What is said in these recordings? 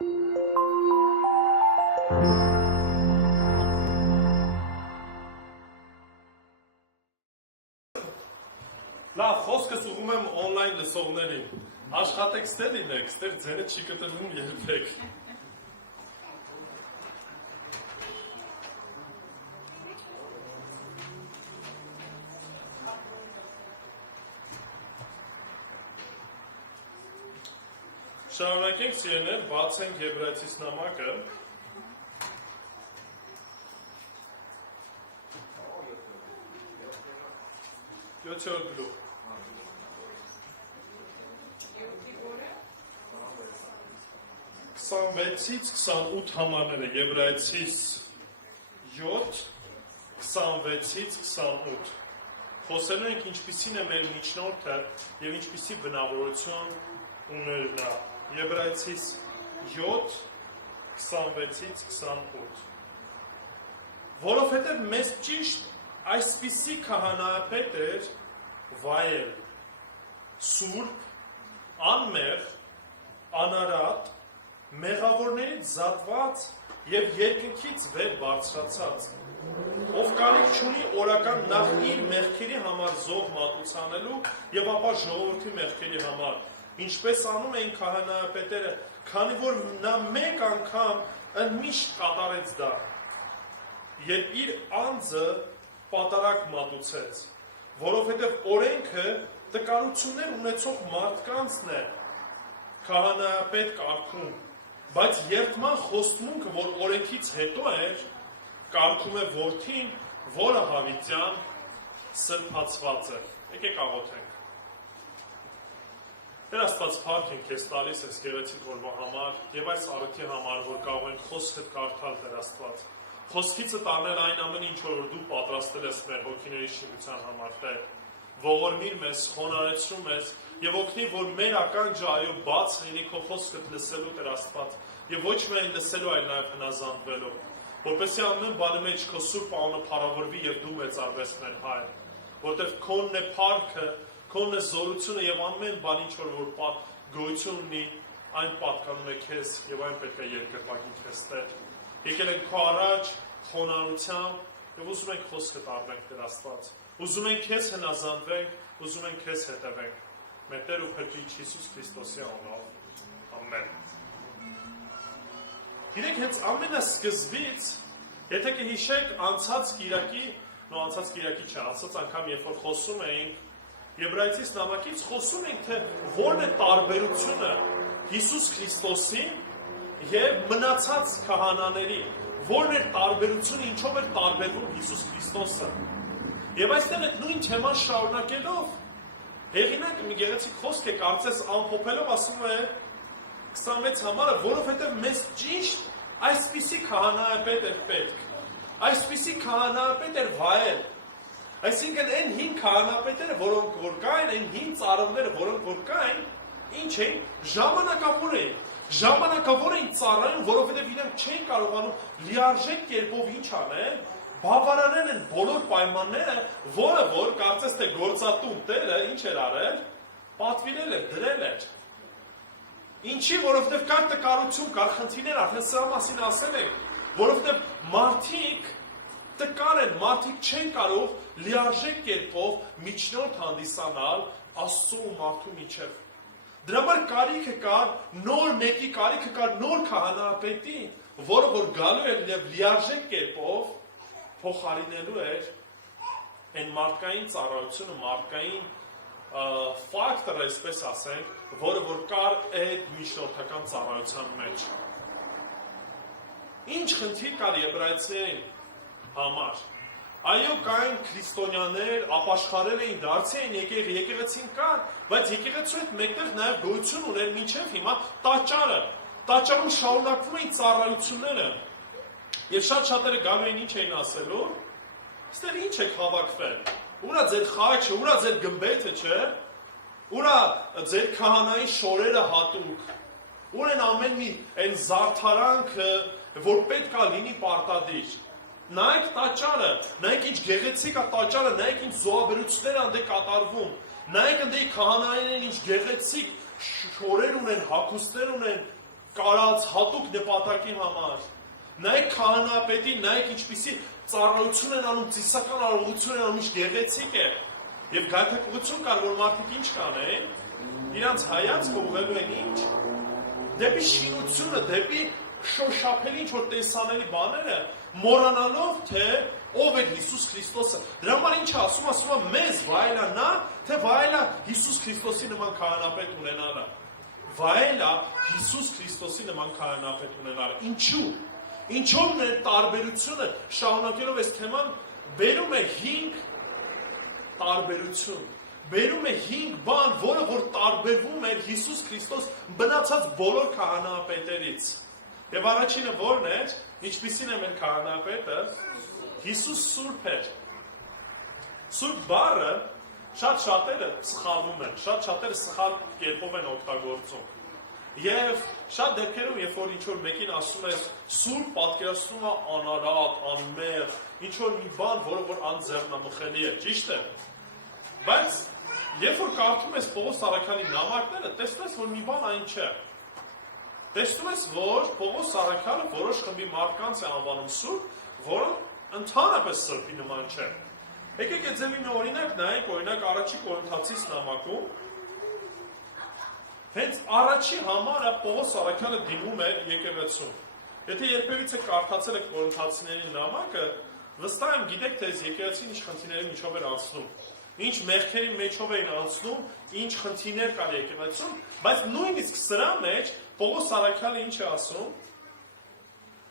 Լավ, խոսքս ուղում եմ օնլայն լսողներին, աշխատեք ստեղ լինեք, ստեղ ձենը չի կտրվում երբեք։ Շարունակենք սիրելիներ, բացենք Եբրայեցիս նամակը։ Յոթերորդ գլուխ։ 26-ից 28 համարները, Եբրայեցիս 7, 26-ից 28։ Խոսելու ենք ինչպիսին է մեր միջնորդը և ինչպիսի բնավորություն ուներ նա։ Եբրայեցիս 7, 26-ից 28։ Որովհետև մեզ ճիշտ այսպիսի քահանայապետ էր վայել, սուրբ, անմեղ, անարատ, մեղավորներից զատված և երկնքից վեր բարձրացած, ով կարիք չունի օրական նախ իր մեղքերի համար զոհ մատուցանելու և ապա ժողովրդի մեղքերի համար, ինչպես անում էին քահանայապետերը, քանի որ նա մեկ անգամ ընդմիշտ կատարեց դա, երբ իր անձը պատարակ մատուցեց, որովհետև օրենքը տկարություններ ունեցող մարդկանցն է քահանայապետ կարգում, բայց երդման խոստմունքը, որ օրենքից հետո էր, կարգում է որդին, որը հավիտյան սրբացված է։ Եկեք աղոթենք։ Տեր Աստված, փառք ենք քեզ տալիս ես գեղեցիկ օրվա համար եւ այս առիթի համար, որ կարող ենք խոսքդ կարդալ, Տեր Աստված։ Խոսքիցդ առնել այն ամեն ինչ, որ դու պատրաստել ես մեր հոգիների շինության համար, Տեր։ Ողորմիր մեզ, խոնարհեցրու մեզ եւ օգնի, որ մեր ականջը այո բաց լինի քո խոսքդ լսելու, Տեր Աստված, եւ ոչ միայն լսելու, այլ նաեւ հնազանդվելու, որպեսզի ամեն բանի մեջ քո սուրբ անունը փառավորվի եւ դու մեծարվես մեր Հայր, որտեղ քոնն է փառքը, քոնն է զորությունը եւ ամեն բան ինչ որ գոյություն ունի, այն պատկանում է քեզ եւ այն պետք է երկրպագի քեզ, Տեր։ Եկել ենք քո առաջ խոնարհությամբ եւ ուզում ենք խոսքդ առնենք, Տեր Աստված։ Ուզում ենք քեզ հնազանդվենք, ուզում ենք քեզ հետևենք։ Մեր Տեր ու Փրկիչ Հիսուս Քրիստոսի անունով։ Ամեն։ Գիտեք, հենց ամենասկզբից, եթե կհիշեք անցած Կիրակի անգամ, երբ որ խոսում էինք Եբրայեցիս նամակից, խոսում ենք, թե որն է տարբերությունը Հիսուս Քրիստոսի եւ մնացած քահանաների, որն է տարբերությունը, ինչով էր տարբերվում Հիսուս Քրիստոսը։ Եվ այստեղ այդ նույն թեման շարունակելով, հեղինակը մի գեղեցիկ խոսք է կարծես ամփոփելով ասում է 26 համարը, որովհետև մեզ ճիշտ այսպիսի քահանայապետ էր պետք, այսպիսի քահանայապետ էր վայել, այսինքն այն հին քահանայապետերը, որոնք որ կային, այն հին ծառաները, որոնք որ կային, ինչ էին, ժամանակավոր էին ծառայում, որովհետև իրենք չէին կարողանում լիարժեք կերպով ինչ անել, բավարարել են բոլոր պայմանները, որը որ կարծես թե գործատուն Տերը ինչ էր արել, պատվիրել էր, դրել էր։ Ինչի, որովհետև կար տկարություն, կար խնդիրներ, արդեն սրա մասին ասել ենք, որովհետև մարդիկ տկար են, մարդիկ չեն կարող լիարժեք կերպով միջնորդ հանդիսանալ Աստծո ու մարդու միջև։ Դրա համար կարիքը կար, նոր մեկի կարիքը կար նոր քահանայապետի, որը որ գալու էր եւ լիարժեք կերպով փոխարինելու էր այն մարդկային ծառայությունը, մարդկային ֆակտորը, այսպես ասենք, որը որ կար այդ միջնորդական ծառայության մեջ։ Ինչ խնդիր կար եբրայեցիներին համար։ Այո, կային քրիստոնյաներ, ապաշխարել էին, դարձի էին, եկեղեցին կար, բայց եկեղեցու հետ մեկտեղ նաև գոյություն ուներ մինչև հիմա տաճարը։ Տաճարում շարունակվում էին ծառայությունները։ Եվ շատ-շատերը գալու էին ինչ էին ասելու, ստեղ ինչ եք հավաքվել, ուրա ձեր խաչը, ուրա ձեր գմբեթը, չէ, ուրա ձեր քահանայի շորերը հատուկ, ուր են ամեն մի այն զարդարանքը, որ պետք է լինի պարտադիր։ Նայեք տաճարը, նայեք ինչ գեղեցիկ է տաճարը, նայեք ինչ զոհաբերություններ են դե կատարվում, նայեք ընդե քահանաներն ինչ գեղեցիկ շորեր ունեն, հագուստներ ունեն, կարած հատուկ նպատակի համար։ Նայեք քահանապետի, նայեք ինչպիսի ծառայություն են անում, ծիսական արարողություն են անում, ինչ գեղեցիկ է։ Եվ գայթակղություն կար, որ մարդիկ ինչ կանեն, իրանց հայացքը ուղղելու են ինչ, դեպի շինությունը, դեպի շոշափելի ինչ-որ տեսանելի բաները, մոռանալով, թե ով է Հիսուս Քրիստոսը։ Դրա համար ինչ ասում է մեզ վայելա նա, թե վայելա Հիսուս Քրիստոսի նման քահանապետ ունենալը։ Վայելա Հիսուս Քրիստոսի նման քահանապետ ունենալը։ Ինչու՞։ Ինչով է տարբերությունը, շարունակելով այս թեման, բերում է 5 տարբերություն, բերում է 5 բան, որը որ տարբերվում էր Հիսուս Քրիստոս բնացած բոլոր քահանապետերից։ Եվ առաջինը որն էր, ինչպիսին է մեր քահանապետը, Հիսուս սուրբ էր։ Սուրբ բառը շատ շատերը սխալվում են, շատ շատերը սխալ կերպով են օգտագործում։ Եվ շատ դեպքերում, երբ որ ինչ-որ մեկին ասում ես սուրբ, պատկերացնում է անարատ, անմեղ, ինչ-որ մի բան, որը որ անձեռնամխելի է, ճիշտ է։ Բայց երբ որ կարդում ես Պողոս առաքյալի նամակները, տեսնում ես, որ մի բան այն չէ։ Տեսնում ես, որ Պողոս առաքյալը որոշ խմբի մարդկանց է անվանում սուրբ, որոնք ընդհանրապես սրբի նման չեն։ Եկեք այդ ձևի մի օրինակ նայենք, օրինակ առաջի Կորինթացիս նամակում, հենց առաջի համարը Պողոս առաքյալը դիմում էր եկեղեցուն։ Եթե երբևիցե կարդացել եք Կորինթացիների նամակը, վստահ եմ գիտեք, թե այս եկեղեցին ինչ խնդիրների միջով էր անցնում, ինչ մեղքերի մեջով էին անցնում, ինչ խնդիրներ կար եկեղեցում, բայց նույնիսկ սրա մեջ Պողոս առաքյալը ինչ է ասում։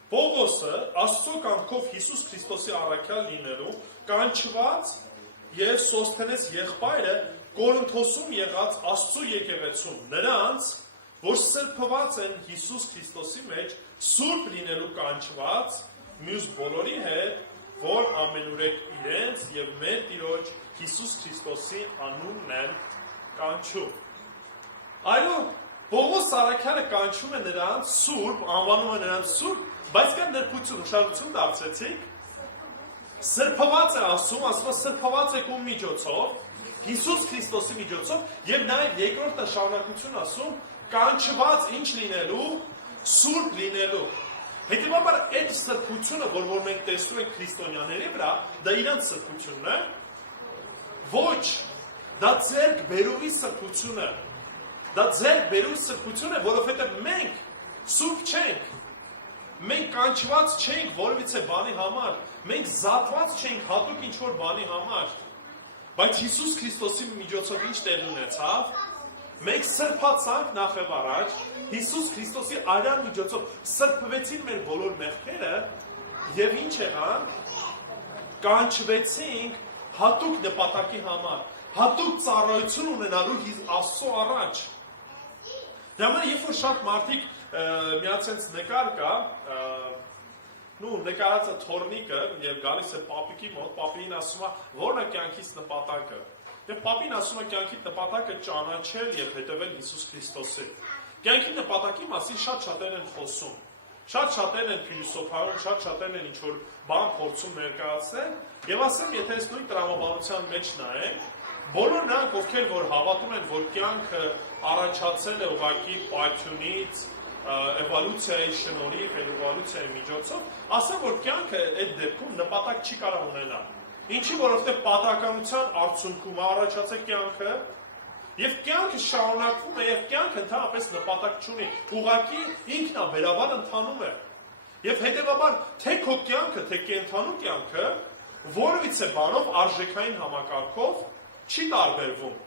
Պողոսը Աստծո կամքով Հիսուս Քրիստոսի առաքյալ լինելու կանչված եւ Սոսթենես եղբայրը Կորինթոսում եղած Աստծո եկեղեցում նրանց, որ սրբված են Հիսուս Քրիստոսի մեջ, սուրբ լինելու կանչված, մյուս բոլորի հետ, որ ամենուրեք իրենց եւ մեր Տիրոջ Հիսուս Քրիստոսի անունն են կանչում։ Այո, Պողոս առաքյալը կանչում է նրանց սուրբ, անվանում է նրանց սուրբ, բայց կա նրբություն, ուշադրություն դարձրեցիք։ Սրբված է ասում է սրբված եք ում միջոցով, Հիսուս Քրիստոսի միջոցով եւ նաեւ երկրորդ շարունակություն ասում կանչված ինչ լինելու սուրբ լինելու։ Հետևաբար այդ սրբությունը, որ մենք տեսնում ենք քրիստոնյաների վրա, դա իրանց սրբությունն է։ Ոչ, դա ձերք բերողի սրբություն է։ Դա ձերք բերող սրբություն է, որովհետեւ մենք սուրբ չենք։ Մենք կանչված չենք որևիցե բանի համար, մենք զատված չենք հատուկ ինչ-որ բանի համար։ Բայց Հիսուս Քրիստոսի միջոցով ինչ տեղի ունեցավ։ Մենք սրբացանք նախ եւ առաջ, Հիսուս Քրիստոսի արյան միջոցով սրբվեցին մեր բոլոր մեղքերը եւ ինչ եղան, կանչվեցինք հատուկ նպատակի համար, հատուկ ծառայություն ունենալու Աստծո առաջ։ Դա համար երբ որ շատ մարդիկ միացած նկար կա, նկարածը թորնիկը եւ գալիս է պապիկի մոտ, պապին ասում է, որն է կյանքից նպատակը։ Եվ պապին ասում է կյանքի նպատակը ճանաչել եւ հետեւել Հիսուս Քրիստոսին։ Կյանքի նպատակի մասին շատ շատերն են խոսում։ Շատ շատերն են փիլիսոփայում, շատ շատերն են ինչ որ բան փորձում ներկայացնել, եւ ասեմ, եթե այս նույն տրամաբանության մեջ նայենք, բոլոր նրանք, ովքեր որ հավատում են, որ կյանքը առաջացել է ուղղակի պայթյունից, էվոլյուցիայի շնորհիվ, էվոլյուցիայի միջոցով, ասեմ, որ կյանքը այդ դեպքում նպատակ չի կարող ունենալ։ Ինչի, որովհետև պատահականության արդյունքում առաջացել կյանքը, եւ կյանքը շարունակվում է, եւ կյանքը ընդհանրապես նպատակ չունի, ուղղակի ինքնաբերաբար ընթանում է։ Եվ հետեւաբար, թե քո կյանքը, թե կենդանու կյանքը, որևիցե բանով արժեքային համակարգով չի տարբերվում։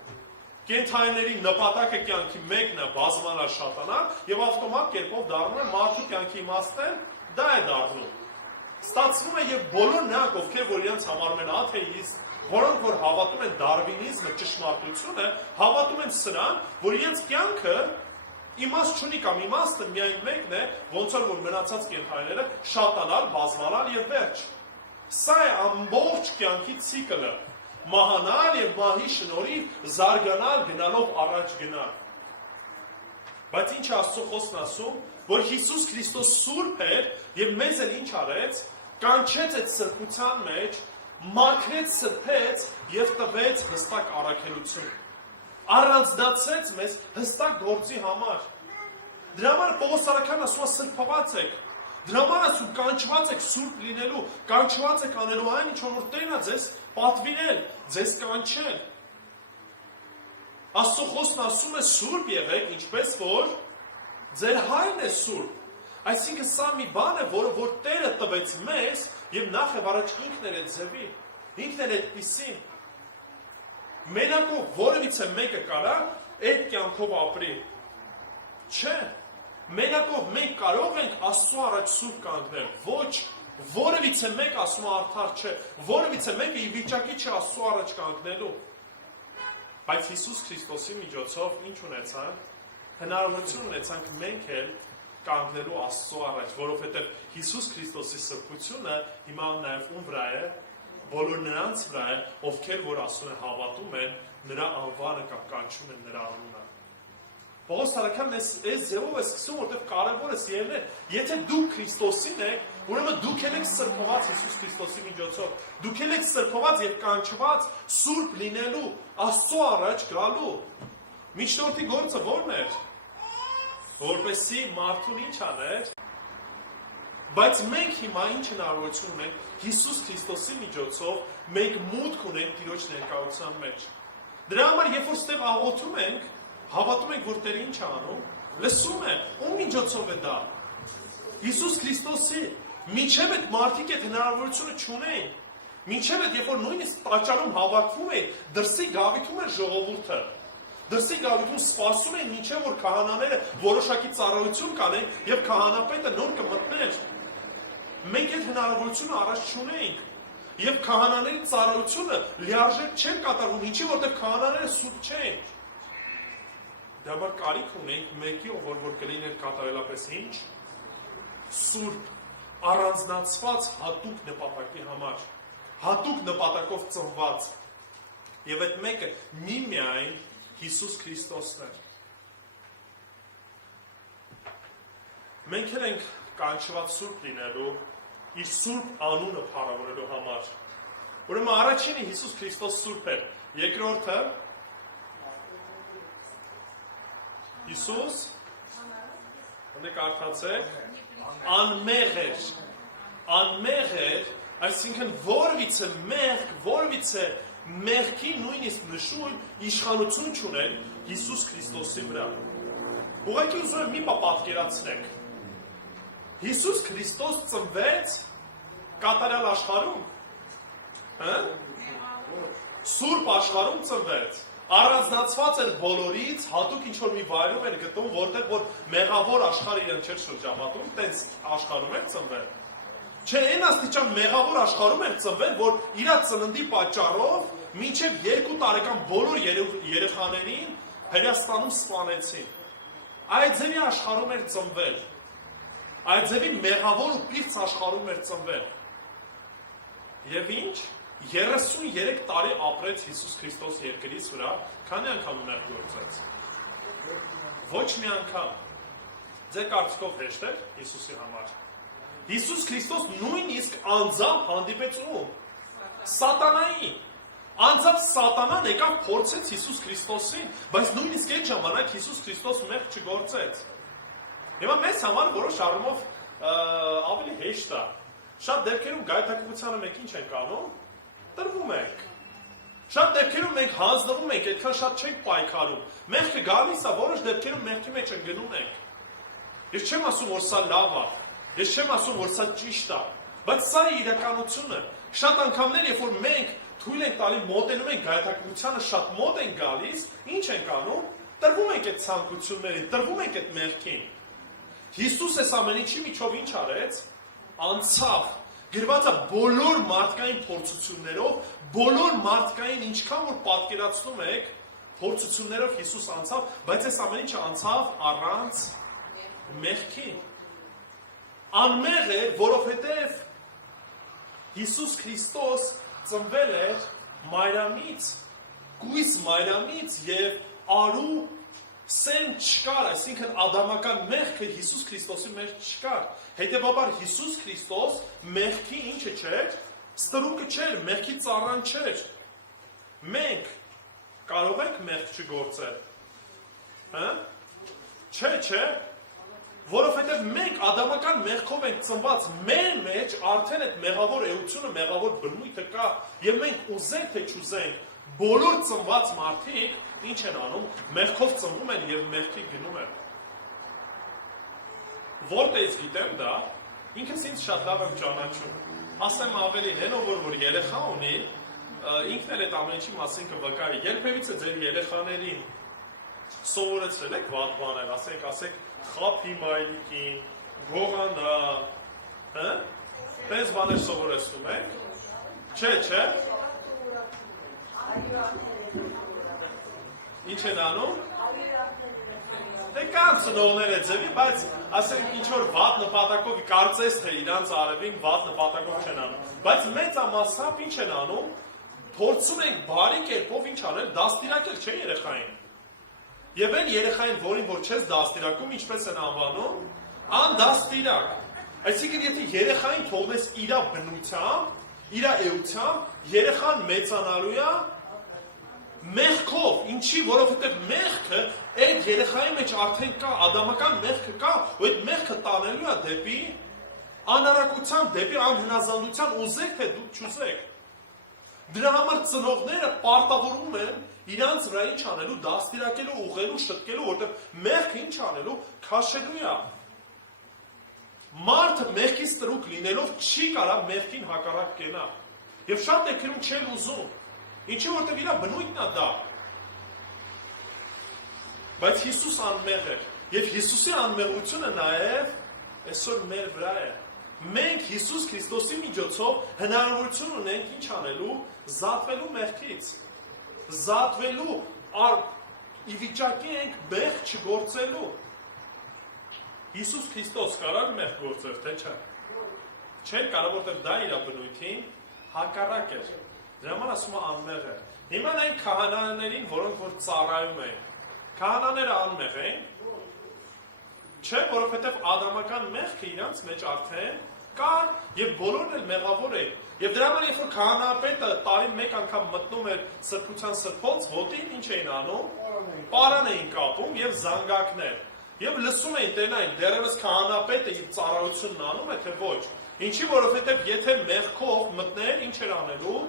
Կենդանիների նպատակը կյանքի մեկն է բազմանալ շատանալ եւ ավտոմատ կերպով դառնում է մարդու կյանքի իմաստն դա է դառնում։ Ստացվում է եւ բոլոր նրանք, ովքեր որ իրենց համարում են աթեիստ, որոնք որ հավատում են դարվինիզմը, ճշմարտությունը, հավատում են սրան, որ իրենց կյանքը իմաստ չունի կամ իմաստը միայն մեկն է, ոնց որ մնացած կենդանիները շատանալ, բազմանալ եւ վերջ։ Սա է ամբողջ կյանքի ցիկլը։ Մահանալ եւ մահի շնորհիվ զարգանալ գնալով առաջ գնալ։ Բայց ինչ Աստծո խոսքն ասում, որ Հիսուս Քրիստոս սուրբ էր եւ մեզ էլ ինչ արեց, կանչեց այդ սրբության մեջ, մաքրեց, սրբեց եւ տվեց հստակ առաքելություն։ Առանձնացրեց մեզ հստակ գործի համար։ Դրա համար Պողոս Արաքյանն ասում է սրբված եք։ Դրա համար ասում կանչված եք սուրբ լինելու, կանչված եք անելու այն, ինչ որ Տերն է ձեզ պատվիրել, ձեզ կանչել։ Աստծո խոսքն ասում է սուրբ եղեք, ինչպես որ ձեր հայրն է սուրբ։ Այսինքն սա մի բան է, որ Տերը տվեց մեզ եւ նախ եւ առաջ ինքն էր այդ ձևի, ինքն էր այդպիսին։ Մենակով որևիցե մեկը կարա այդ կյանքով ապրի։ Չէ։ Մենակով մենք կարող ենք Աստծո առաջ սուրբ կանգնել։ Ոչ, որևիցե մեկ ասում է արդար չէ, որևիցե մեկը ի վիճակի չէ Աստծո առաջ կանգնելու։ Բայց Հիսուս Քրիստոսի միջոցով ինչ ունեցանք, հնարավորություն ունեցանք մենք էլ կանգնելու Աստծո առաջ, որովհետև Հիսուս Քրիստոսի սրբությունը հիմա նաև ում վրա է, բոլոր նրանց վրա է, ովքեր որ Աստծուն հավատում են, նրա անվանը կամ կանչում են նրա անունը։ Պողոս Արաքյանն այս ձևով է սկսում, որտեղ կարևորը սիրելն է, եթե դուք Քրիստոսին եք, ուրեմն դուք եք սրբված Հիսուս Քրիստոսի միջոցով, դուք եք սրբված եւ կանչված սուրբ լինելու, Աստծո առաջ գալու։ Միջնորդի գործը ո՞րն էր։ Որպեսզի մարդուն ինչ աներ, բայց մենք հիմա ինչ հնարավորություն ունենք Հիսուս Քրիստոսի միջոցով մենք մուտք ունենք Տիրոջ ներկայության մեջ։ Դրա համար երբ որ ստեղ աղոթում ենք, հավատում ենք, որ Տերը ինչ է անում, լսում է, ում միջոցով է դա։ Հիսուս Քրիստոսի, մինչև այդ մարդիկ այդ հնարավորությունը չունեն, մինչև այդ երբ որ նույնիսկ տաճարում հավաքվում է, դրսի գավիթում էր ժողովուրդը, դրսի գավիթում սպասում են մինչև որ քահանաները որոշակի ծառայություն կանեն եւ քահանապետը նոր կմտներ։ Մենք այդ հնարավորությունը առաջ չունենք եւ քահանաների ծառայությունը լիարժեք չէր կատարվում, ինչի որտեղ քահանաները սուրբ չեն։ Դա բար կարիք ունենք մեկի որ կլիներ կատարելապես ինչ սուրբ առանձնացված հատուկ նպատակի համար, հատուկ նպատակով ծնված եւ այդ մեկը միմիայն Հիսուս Քրիստոսն էր։ Մենք ենք կանչված սուրբ լինելու, իր սուրբ անունը փառավորելու համար։ Ուրեմն առաջինը Հիսուս Քրիստոս սուրբ էր, երկրորդը Հիսուս Ոնեք արդացեք, անմեղ էր, անմեղ էր, այսինքն որվիցը մեղք, որվիցը մեղքի նույնիսկ նշույլ իշխանություն չուներ Հիսուս Քրիստոսի վրա։ Ուղղակի ուզում եմ մի բան պատկերացնեք։ Հիսուս Քրիստոս ծնվեց կատարյալ աշխարհում, սուրբ աշխարհում ծնվեց, առանձնացված էր բոլորից, հատուկ ինչ-որ մի վայրում էր գտում, որտեղ որ մեղավոր աշխարհը իրեն չէր շրջապատում, տենց աշխարհում էր ծնվել։ Չէ, այն աստիճան մեղավոր աշխարհում էր ծնվել, որ իր ծննդի պատճառով մինչև 2 տարեկան բոլոր երեխաներին Հրեաստանում սպանեցին։ Այդ ձևի աշխարհում էր ծնվել։ Այդ ձևի մեղավոր ու պիղծ աշխարհում էր ծնվել։ Եվ ինչ? 33 տարի ապրեց Հիսուս Քրիստոս երկրից վրա, քանի անգամ մեղ գործեց։ Ոչ մի անգամ։ Ձեր կարծիքով հեշտ էր Հիսուսի համար։ Հիսուս Քրիստոս նույնիսկ անձամբ հանդիպեց ում։ Սատանային։ Անձամբ Սատանան եկավ փորձեց Հիսուս Քրիստոսին, բայց նույնիսկ այդ ժամանակ Հիսուս Քրիստոս մեղ չգործեց։ Հիմա մեզ համար որոշ առումով ավելի հեշտ է։ Շատ դեպքերում գայթակղությանը մենք ինչ ենք անում։ Տրվում ենք։ Շատ դեպքերում մենք հանձնվում ենք, այդքան շատ չենք պայքարում։ Մեղքը գալիս է, որոշ դեպքերում մեղքի մեջ ընկնում ենք։ Ես չեմ ասում, որ սա լավ է։ Ես չեմ ասում, որ սա ճիշտ է, բայց սա է իրականությունը։ Շատ անգամներ, երբ որ մենք թույլ ենք տալի, մոտենում ենք գայթակղությանը, շատ մոտ ենք գալիս, ինչ ենք անում։ Տրվում ենք այդ ցանկություններին, տրվում ենք այդ մեղքին։ Հիսուս այս ամեն ինչի միջով ինչ արեց։ Անցավ։ Գրված է բոլոր մարդկային փորձություններով, բոլոր մարդկային ինչքան որ պատկերացնում եք, փորձություններով Հիսուս անցավ, բայց այս ամեն ինչը անցավ առանց մեղքի։ Անմեղ էր, որովհետև Հիսուս Քրիստոս ծնվել էր Մարիամից, կույս Մարիամից եւ արու սեն չկար, այսինքն ադամական մեղքը Հիսուս Քրիստոսի մեջ չկար։ Հետևաբար Հիսուս Քրիստոս մեղքի ինչը չէր, ստրուկը չէր, մեղքի ծառան չէր։ Մենք կարող ենք մեղք չգործել։ Չէ, որովհետև մենք ադամական մեղքով ենք ծնված, մեր մեջ արդեն այդ մեղավոր էությունը, մեղավոր բնույթը կա, եւ մենք ուզենք թե չուզենք, բոլոր ծնված մարդիկ ինչ են անում, մեղքով ծնվում են եւ մեղքի գնում են։ Որտեղից գիտեմ դա, ինքս ինձ շատ լավ եմ ճանաչում։ Ասեմ ավելի հենով որ երեխա ունի, ինքն էլ այդ ամեն ինչի մասին կվկայի։ Երբևիցե ձեր երեխաներին սովորեցրել եք վատ բաներ, ասեք խափի մայրիկին, գողանա, հա՞։ Տես բաներ սովորեցնում եք։ Չէ։ Ինչ են անում։ Դե կան ծնողները ձևի, բայց ասենք ինչ որ վատ նպատակով կարծես թե իրանց արևին վատ նպատակով չեն անում։ Բայց մեծամասամբ ինչ են անում, փորձում ենք բարի կերպով ինչ անել, դաստիարակել չէ երեխային։ Եվ այն երեխային, որին որ չես դաստիարակում, ինչպես են անվանում, անդաստիարակ։ Այսինքն եթե երեխային թողնես իր բնությամբ, իր էությամբ, երեխան մեծանալու է մեղքով, ինչի, որովհետև մեղքը այդ երեխայի մեջ արդեն կա, ադամական մեղքը կա, ու այդ մեղքը տանելու է դեպի անարակության, դեպի անհնազանդության, ուզեք թե դուք չուզեք։ Դրա համար ծնողները պարտավորում են իրանց վրա ինչ անելու, դաստիարակելու, ուղղելու, շտկելու, որովհետև մեղքը ինչ անելու, քաշելու է։ Մարդը մեղքից տրուկ լինելով չի կարա մեղքին հակառակ կենա։ Եվ շատ դեպքերում չեն ուզում։ Ինչի որտեղ իր բնույթն է դա։ Բայց Հիսուս անմեղ է։ Եվ Հիսուսի անմեղությունը նաև այսօր մեր վրա է։ Մենք Հիսուս Քրիստոսի միջոցով հնարավորություն ունենք ինչ անելու, զատվելու մեղքից։ Զատվելու ի վիճակի ենք մեղք չգործելու։ Հիսուս Քրիստոս կարա մեղք գործել, թե չէ։ Չէ, կարող որտեղ դա իր բնույթին հակառակ էր։ Դրա համար ասում է անմեղ է։ Հիմա այն քահանաներին, որոնք որ ծառայում են, քահանաները անմեղ են։ Չէ, որովհետև ադամական մեղքը իրանց մեջ արդեն կա եւ բոլորն էլ մեղավոր են։ Եվ դրա համար երբ որ քահանապետը տարին մեկ անգամ մտնում էր սրբության սրբոց, ոտին ինչ էին անում, պարան էին կապում եւ զանգակներ։ Եվ լսում էին տենային, դեռևս քահանապետը իր ծառայությունն անում է թե ոչ։ Ինչի որովհետև եթե մեղքով մտներ, ինչ էր անելու,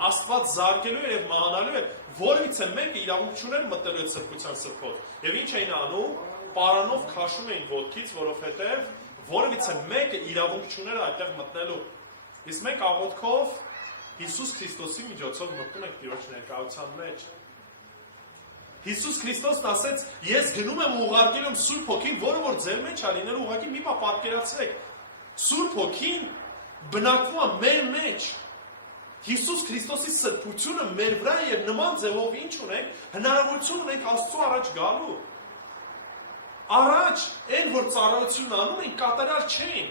Աստված զարգելու էր եւ մահանալու էր, որևիցե մեկը իրավունք չուներ մտնելու այդ սրբության սրբոց։ Եվ ինչ էին անում, պարանով քաշում էին ոտքից, որովհետև որևիցե մեկը իրավունք չուներ այդտեղ մտնելու։ Իսկ մենք աղոթքով Հիսուս Քրիստոսի միջոցով մտնում ենք Տիրոջ ներկայության մեջ։ Հիսուս Քրիստոսն ասեց, ես գնում եմ ու ուղարկել եմ Սուրբ Հոգին, որը որ ձեր մեջ է լինելու, ուղղակի մի բան պատկերացրեք։ Սուրբ Հոգին բնակվում է մեր մեջ։ Հիսուս Քրիստոսի սրբությունը մեր վրա է եւ նման ձևով ինչ ունենք, հնարավորություն ունենք Աստծո առաջ գալու։ Առաջ այն որ ծառայությունն անում են կատարյալ չէին։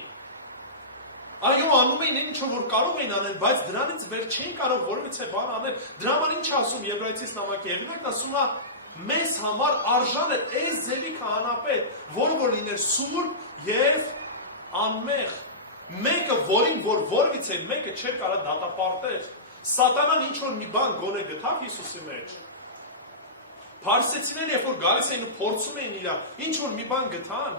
Այո, անում էին ինչ որ կարող էին անել, բայց դրանից վեր չէին կարող որևիցե բան անել։ Դրա համար ինչ ասում Եբրայեցիս նամակի հեղինակն ասում է, մեզ համար արժան է այս ձևի քահանապետ, որը որ լիներ սուրբ եւ անմեղ։ Մեկը որին որ որևիցե մեկը չէր կարող դատապարտել։ Սատանան ինչ որ մի բան գոնե գտավ Հիսուսի մեջ։ Փարիսեցիները երբ որ գալիս էին ու փորձում էին իրան, ինչ որ մի բան գտան։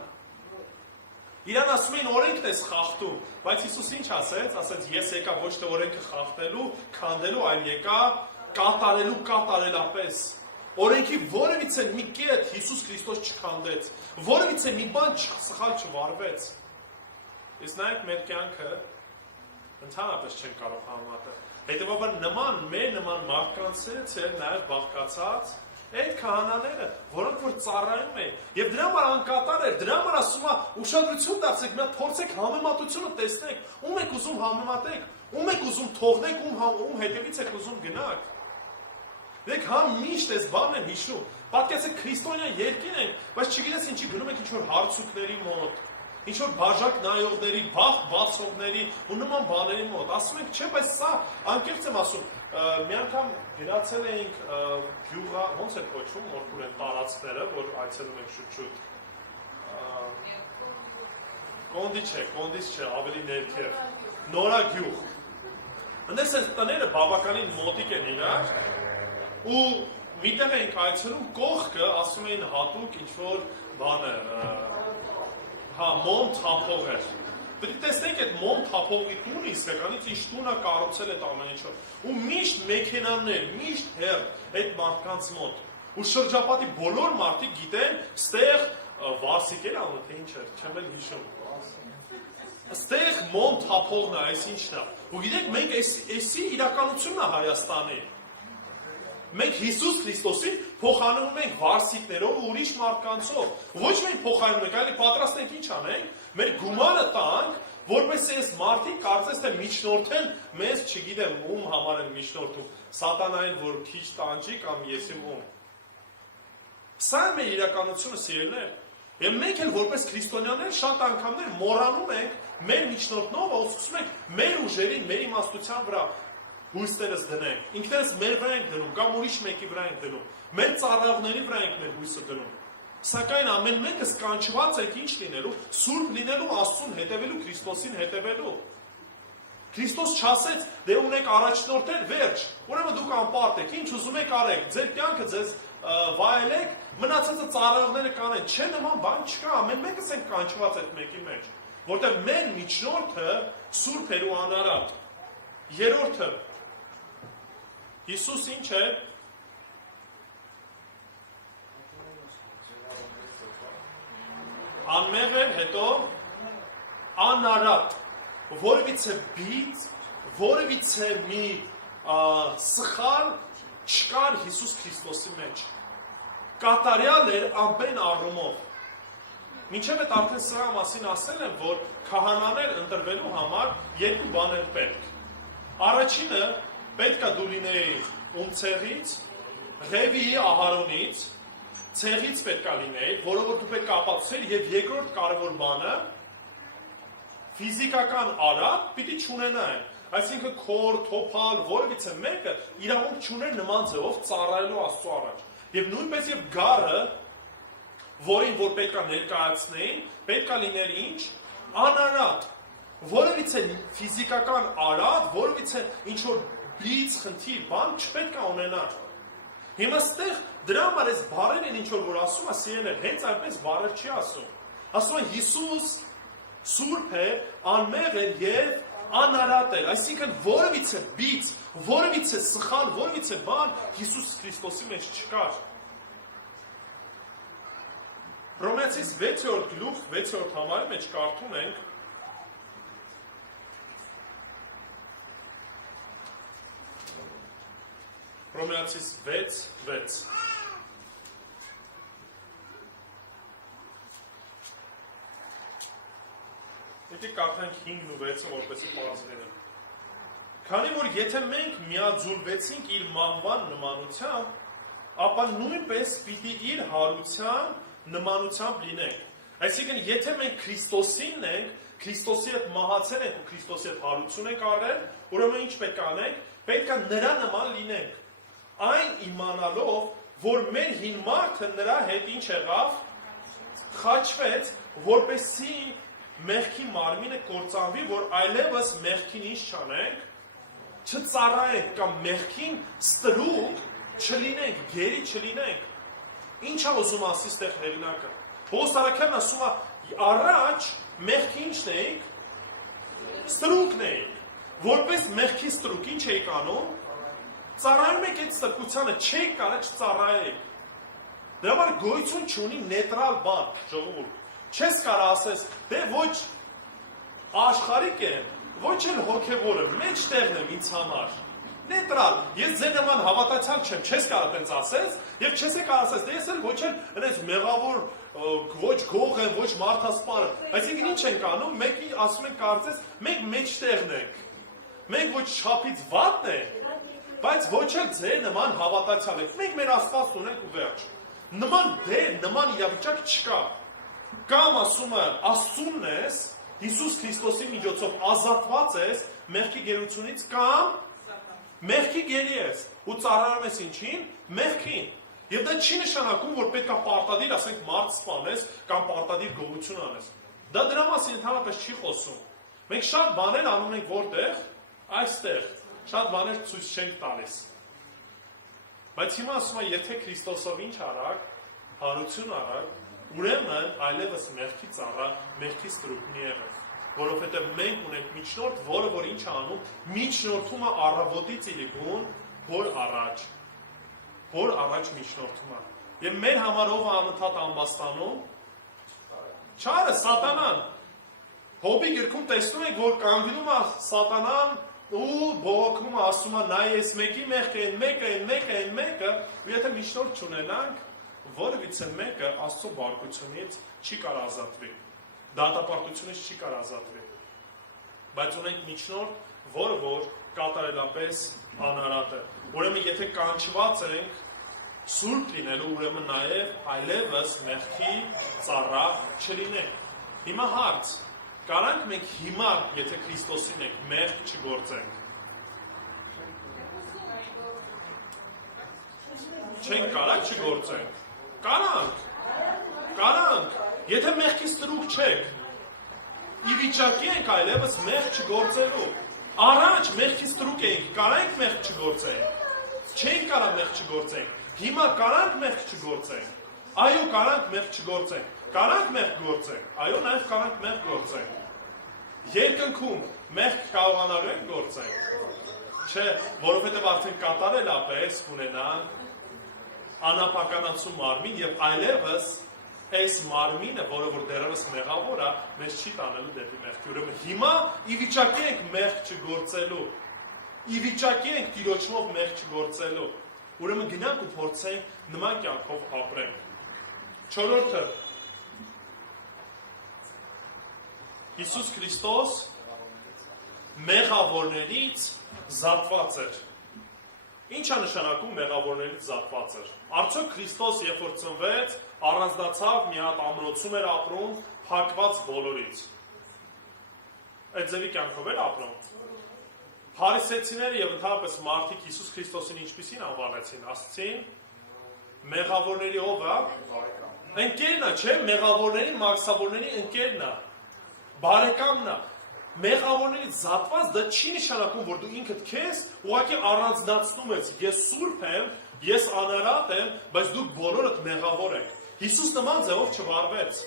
Իրան ասում էին օրենքն ես խախտում, բայց Հիսուս ինչ ասեց, ասեց ես եկա ոչ թե օրենքը խախտելու, քանդելու, այլ եկա կատարելու կատարելապես։ Օրենքի որևիցե մի կետ Հիսուս Քրիստոս չքանդեց, որևիցե մի բան սխալ չվարվեց։ Իսկ նայեք մեր կյանքը ընդհանրապես չեն կարող համեմատել։ Հետևաբար մեր նման մարդկանցից էլ նաև բաղկացած այդ քահանաները, որոնք որ ծառայում էին, եւ դրա համար անկատար էր, դրա համար ասում է ուշադրություն դարձեք, մի հատ փորձեք համեմատությունը տեսնեք, ում եք ուզում համեմատեք, ում եք ուզում թողնեք, ում հետևից եք ուզում գնաք։ Դեք համ միշտ այս բանն են հիշում, պատկերացեք քրիստոնյա երկին են, բայց չգիտես ինչի գնում եք ինչ որ հարցուկների մոտ, ինչ որ բաժակ նայողների, բացողների ու նման բաների մոտ, ասում եք, չէ, բայց սա անկեղծ եմ ասում, մի անգամ գնացել էինք գյուղա, ոնց է կոչվում, որքուր են տարածքները, որ այցելում ենք շուտ-շուտ։ Կոնդից չէ, ավելի ներքև։ Նորագյուղ։ Այնպես այս տները բավականին մոտիկ են իրար, ու միտեղ էինք այցելում կողքը, ասում էին հատուկ ինչ որ բան է, հա, մոմ թափող էր։ Պետք է տեսնենք այդ մոմ թափողի տունը իսկականից ինչ տունը կառուցել այդ ամեն ինչը։ Ու միշտ մեքենաներ, միշտ հեռ այդ մարդկանց մոտ։ Ու շրջապատի բոլոր մարդիկ գիտեն, ստեղ Վարսիկ էր անը, թե ինչ էր, չեմ էլ հիշում։ Ստեղ մոմ թափողն է, այս ինչն է։ Ու գիտեք, մենք էսի իրականությունն է Հայաստանի։ Մենք Հիսուս Քրիստոսին փոխանում ենք վարսիկներով ու ուրիշ մարդկանցով։ Ոչ մենք փոխանում ենք, այլ պատրաստ ենք ինչ անենք, մեր գումարը տանք, որպես այս մարդիկ կարծես թե միջնորդեն մեզ, չգիտեմ, ում համար են միջնորդում, սատանային, որ քիչ տանջի կամ եսիմ ում։ Սա է մեր իրականությունը, սիրելիներ։ Եվ մենք էլ որպես քրիստոնյաներ շատ անգամներ մոռանում ենք մեր միջնորդնով, ու սկսում ենք մեր ուժերին, մեր իմաստության վրա հույսերս դնենք։ Ինքներս մեր վրա ենք դնում, կամ ուրիշ մեկի վրա ենք դնում։ Մեր ծառայողների վրա ենք մեր հույսը դնում։ Սակայն ամեն մեկս կանչված ենք ինչ լինելու, սուրբ լինելու, Աստծուն հետևելու, Քրիստոսին հետևելու։ Քրիստոս չասեց, դե ունեք առաջնորդներ, վերջ։ Ուրեմն դուք անպարտ եք, ինչ ուզում եք արեք, ձեր կյանքը ձեզ վայելեք, մնացածը ծառայողները կանեն։ Չէ, նման բան չկա, ամեն մեկս ենք կանչված այդ մեկի մեջ, որտեղ մեր միջնորդը սուրբ էր ու անարատ։ Երրորդը Հիսուս ինչ է։ Անմեղ էր, հետո անարատ, որևիցե բիծ, որևիցե մի սխալ չկար Հիսուս Քրիստոսի մեջ։ Կատարյալ էր ամեն առումով։ Մինչև այդ արդեն սրա մասին ասել եմ, որ քահանաներ ընտրվելու համար երկու բան էր պետք։ Առաջինը պետք է դու լինեիր ում ցեղից, Ղևիի Ահարոնից, ցեղից պետք է լինեիր, որը որ դու պետք է ապացուցեիր, եւ երկրորդ կարևոր բանը ֆիզիկական արատ պիտի չունենային։ Այսինքն քոր, թոփալ, որևիցե մեկը իրավունք չուներ նման ձևով ծառայելու Աստծո առաջ։ Եվ նույնպես եւ գառը, որին որ պետք է ներկայացնեին, պետք է լիներ ինչ, անարատ, որևիցե ֆիզիկական արատ, որևիցե ինչ որ բիծ խնդիր, բան չպետք է ունենար։ Հիմա ստեղ դրա համար այս բառերն են ինչ որ ասում է, սիրելիներ, հենց այնպես բառեր չի ասում։ Ասում է Հիսուս սուրբ է, անմեղ է եւ անարատ է, այսինքն որևիցե բիծ, որևիցե սխալ, որևիցե բան Հիսուս Քրիստոսի մեջ չկար։ Հռոմեացիս 6-րդ գլուխ 6-րդ համարի մեջ կարդում ենք Հռոմեացիս 6:6 Եկեք կարդանք 5-ն ու 6-ը, որպեսզի պարզ լինեն։ Քանի որ եթե մենք միաձուլվեցինք իր մահվան նմանությամբ, ապա նույնպես պիտի իր հարության նմանությամբ լինենք։ Այսինքն, եթե մենք Քրիստոսինն ենք, Քրիստոսի հետ մահացել ենք ու Քրիստոսի հետ հարություն ենք առել, ուրեմն ինչ պետք է անենք, պետք է նրա նման լինենք։ Այն իմանալով, որ մեր հին մարդը նրա հետ ինչ եղավ, խաչվեց, որպեսզի մեղքի մարմինը կործանվի, որ այլևս մեղքին ինչ չանենք, չծառայենք կամ մեղքին ստրուկ չլինենք, գերի չլինենք։ Ինչ է ուզում ասի ստեղ հեղինակը։ Պողոս Արաքյանն ասում է, առաջ մեղքի ինչն էինք, ստրուկն էինք, որպես մեղքի ստրուկ ինչ էիք անում, ծառայում եք այդ ստրկությանը, չեք կարա չծառայեք։ Դրա համար գոյություն չունի նեյտրալ բան, ժողովուրդ։ Չես կարա ասես, դե ոչ աշխարհիկ եմ, ոչ էլ հոգևոր եմ, մեջտեղն եմ ինձ համար։ Նեյտրալ, ես ձեր նման հավատացյալ չեմ, չես կարա տենց ասես, եւ չես կարա ասես, դե ես էլ ոչ էլ այնպես մեղավոր, ոչ գող եմ, ոչ մարդասպան։ Այսինքն ինչ ենք անում, մեկի ասում են կարծես, մենք մեջտեղն ենք։ Մենք ոչ շափից վատն ենք, բայց ոչ էլ ձեր նման հավատացյալ ենք։ Մենք մեր Աստվածն ունենք ու վերջ։ Նման դեր, նման իրավիճակ չկա։ Կամ ասում է, Աստծունն ես, Հիսուս Քրիստոսի միջոցով ազատված ես մեղքի գերությունից, կամ մեղքի գերի ես ու ծառայում ես ինչին, մեղքին։ Եվ դա չի նշանակում, որ պետք է պարտադիր, ասենք, մարդ սպանես կամ պարտադիր գողություն անես։ Դա դրա մասին ընդհանրապես չի խոսում։ Մենք շատ բաներ անում ենք որտեղ, այստեղ, շատ բաներ ցույց չենք տալիս։ Բայց հիմա ասում եմ, եթե Քրիստոսով ինչ արագ, հարություն արագ, ուրեմն այլևս մեղքի ծառա, մեղքի ստրուկ մի եղեք, որովհետև մենք ունենք միջնորդ, որը որ ինչ անում, միջնորդում է առավոտից իլիգուն, հոր առաջ միջնորդում է։ Եվ մեր համար ով անընդհատ ամբաստանում, չարը, սատանան։ Հոբի գրքում տեսնում եք, որ կանգնում է սատանան ու բողոքում է, ասում է, նայ ես մեկի մեղքը, այն մեկը, ու եթե միջնորդ չունենանք, որևիցե մեկը Աստծո բարկությունից չի կարող ազատվի, դատապարտությունից չի կարող ազատվի, բայց ունենք միջնորդ, որը որ կատարելապես անարատ է։ Ուրեմն եթե կանչված ենք սուրբ լինելու, ուրեմն նաև այլևս մեղքի ծառա չլինենք։ Հիմա հարց, կարանք մենք հիմա, եթե Քրիստոսին ենք, մեղք չգործենք։ Չենք կարանք չգործենք։ Կարանք, եթե մեղքի ստրուկ չեք, ի վիճակի ենք այլևս մեղք չգործելու, առաջ մեղքի ստրուկ էինք, կարանք մեղք չգործենք, չենք կարա մեղք չգործենք, հիմա կարանք մեղք չգործենք, այո կարանք մեղք չգործենք, կարանք մեղք գործենք, այո նաև կարանք մեղք գործենք, երկնքում մեղք կարողանալու ենք գործենք, չէ, որովհետև արդեն կատարելապես կունենանք անապականացու մարմին և այլևս այս մարմինը, որը որ դեռևս մեղավոր է, մեզ չի տանելու դեպի մեղքի։ Ուրեմն հիմա ի վիճակի ենք մեղք չգործելու, ի վիճակի ենք Տիրոջով մեղք չգործելու։ Ուրեմն գնանք ու փորձենք նման կյանքով ապրենք։ Չորրորդը Հիսուս Քրիստոս մեղավորներից զատված էր։ Ինչ է նշանակում մեղավորներից զատված էր։ Արդյոք Քրիստոս երբ որ ծնվեց, առանձնացավ մի հատ ամրոցում էր ապրում, փակված բոլորից։ Այդ ձևի կյանքով էր ապրում։ Փարիսեցիները եւ ընդհանրապես մարդիկ Հիսուս Քրիստոսին ինչպիսին անվանեցին, ասացին մեղավորների ով է։ Ընկերն է, չէ՞, մեղավորների, մաքսավորների ընկերն է։ Բարեկամն է։ Մեղավորներից զատված դա չի նշանակում, որ դու ինքդ քեզ ուղղակի առանձնացնում ես, ես սուրբ եմ, ես անարատ եմ, բայց դուք բոլորդ մեղավոր եք։ Հիսուս նման ձևով չվարվեց։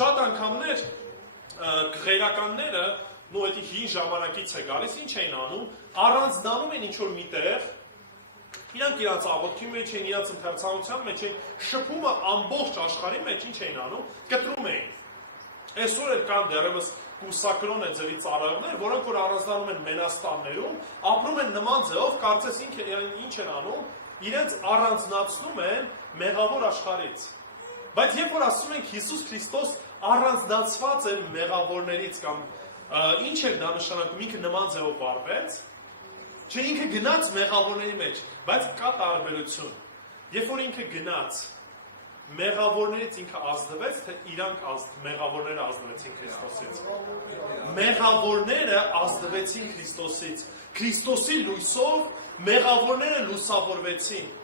Շատ անգամներ գղերականները, նո էդի հին ժամանակից է գալիս, ինչ էին անում, առանձնանում են ինչ-որ միտեղ, իրանք իրանց աղոթքի մեջ են, իրանց ընթերցանության մեջ են, շփումը ամբողջ աշխարհի մեջ ինչ էին անում, կտրում էին։ Այսօր էլ կան դեռևս կուսակրոն է ձևի ծառայողներ, որոնք որ առանձնանում են մենաստաններում, ապրում են նման ձևով, կարծես ինչ են անում, իրենց առանձնացնում են մեղավոր աշխարհից։ Բայց երբ որ ասում ենք Հիսուս Քրիստոս առանձնացված էր մեղավորներից կամ ինչ էր դա նշանակում, ինքը նման ձևով վարվեց, չէ ինքը գնաց մեղավորների մեջ, բայց կա տարբերություն։ Երբ որ ինքը գնաց մեղավորներից ինքը ազդվեց, թե իրանք մեղավորները ազդվեցին Քրիստոսից։ Մեղավորները ազդվեցին Քրիստոսից։ Քրիստոսի լույսով մեղավորները լուսավորվեցին։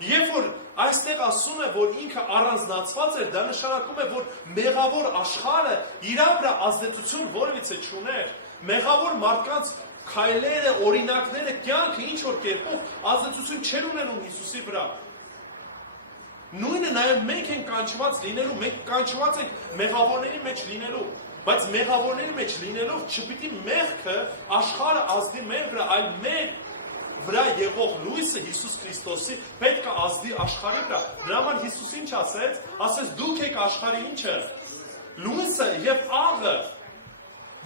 Երբ որ այստեղ ասում է, որ ինքը առանձնացված էր, դա նշանակում է, որ մեղավոր աշխարհը իր վրա ազդեցություն որևիցե չուներ։ Մեղավոր մարդկանց քայլերը, օրինակները, կյանքը ինչ որ կերպով ազդեցություն չեն ունենում Հիսուսի վրա։ Նույնը նաև մենք ենք կանչված լինելու, մենք կանչված ենք մեղավորների մեջ լինելու, բայց մեղավորների մեջ լինելով չպիտի մեղքը աշխարհը ազդի մեր վրա, այլ մեր վրա եղող լույսը Հիսուս Քրիստոսի պետք է ազդի աշխարհի վրա։ Դրա համար Հիսուս ինչ ասեց, ասեց դուք եք աշխարհի ինչը, լույսը եւ աղը,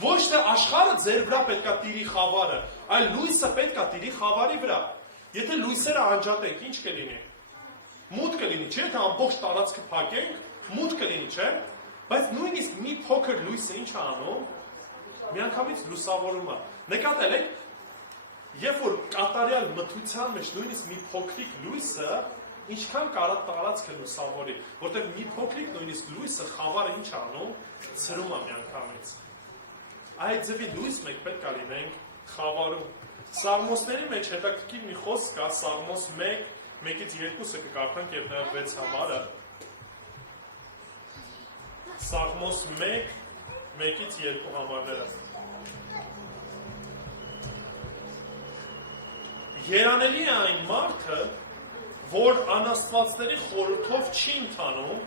ոչ թե աշխարհը ձեր վրա պետք է տիրի խավարը, այլ լույսը պետք է տիրի խավարի վրա։ Եթե լույսերը անջատենք, ինչ կլինի։ Մութ կլինի, չէ՞, թե ամբողջ տարածքը փակենք, մութ կլինի, չէ՞։ Բայց նույնիսկ մի փոքր լույսը ինչ է անում, միանգամից լուսավորում է։ Նկատել եք, երբ որ կատարյալ մթության մեջ նույնիսկ մի փոքրիկ լույսը ինչքան կարա տարածքը լուսավորի, որտեղ մի փոքրիկ նույնիսկ լույսը խավարը ինչ է անում, ցրում է միանգամից։ Այդ ձևի լույս մենք պետք է լինենք խավարում։ Սաղմոսների մեջ հետաքրքիր մի խոսք կա, Սաղմոս 1-ից 2-ը կկարդանք եւ նաեւ 6 համարը։ Սաղմոս 1-ից 2 համարները։ Երանելի է այն մարդը, որ անաստվածների խորհրդով չի ընթանում,